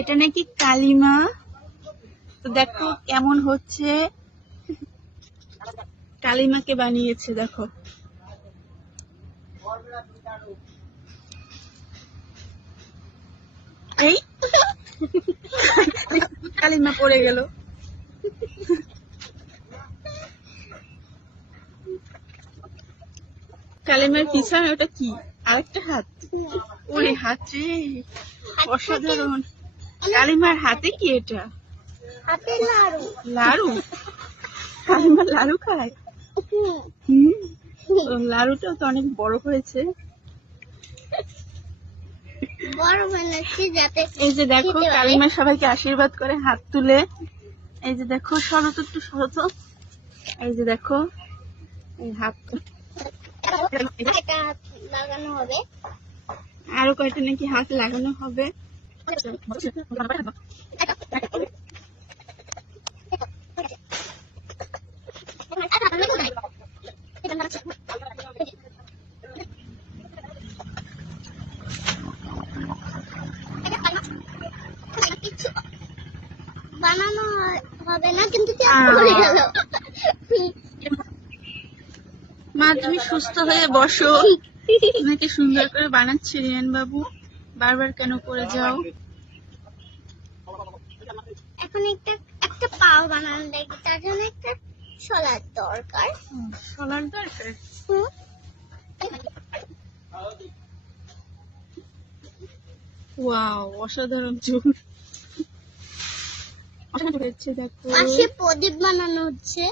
এটা নাকি কালিমা। তো দেখো কেমন হচ্ছে, কালিমাকে বানিয়েছে দেখো। এই কালিমা পড়ে গেল। কালিমার পিছনে ওটা কি, আরেকটা হাত? ওরে হাত রে, অসাধারণ। কালিমার হাতে কি এটা? হাতে লাড়ু। লাড়ু? কালিমা লাড়ু খায়? লাড়ুটাও তো অনেক বড় হয়েছে। বড় বানাচ্ছি যাতে এই যে দেখো কালিমা সবাইকে আশীর্বাদ করে হাত তুলে। এই যে দেখো, সরো তো একটু, সরো তো। এই যে দেখো, এই হাত লাগানো হবে। আরো কয়টা নাকি হাত লাগানো হবে। বানানো হবে না কিন্তু পড়ে গেল। মা তুমি সুস্থ হয়ে বসো, নাকি সুন্দর করে বানাচ্ছে রিয়ান বাবু, বারবার কেন পড়ে যাও? এখন একটা পাও বানানো দেখি, তার জন্য একটা শলার দরকার। শলার দরকার? ওয়াও, অসাধারণ চুল, অসাধারণ হচ্ছে। দেখো পাশে প্রদীপ বানানো হচ্ছে।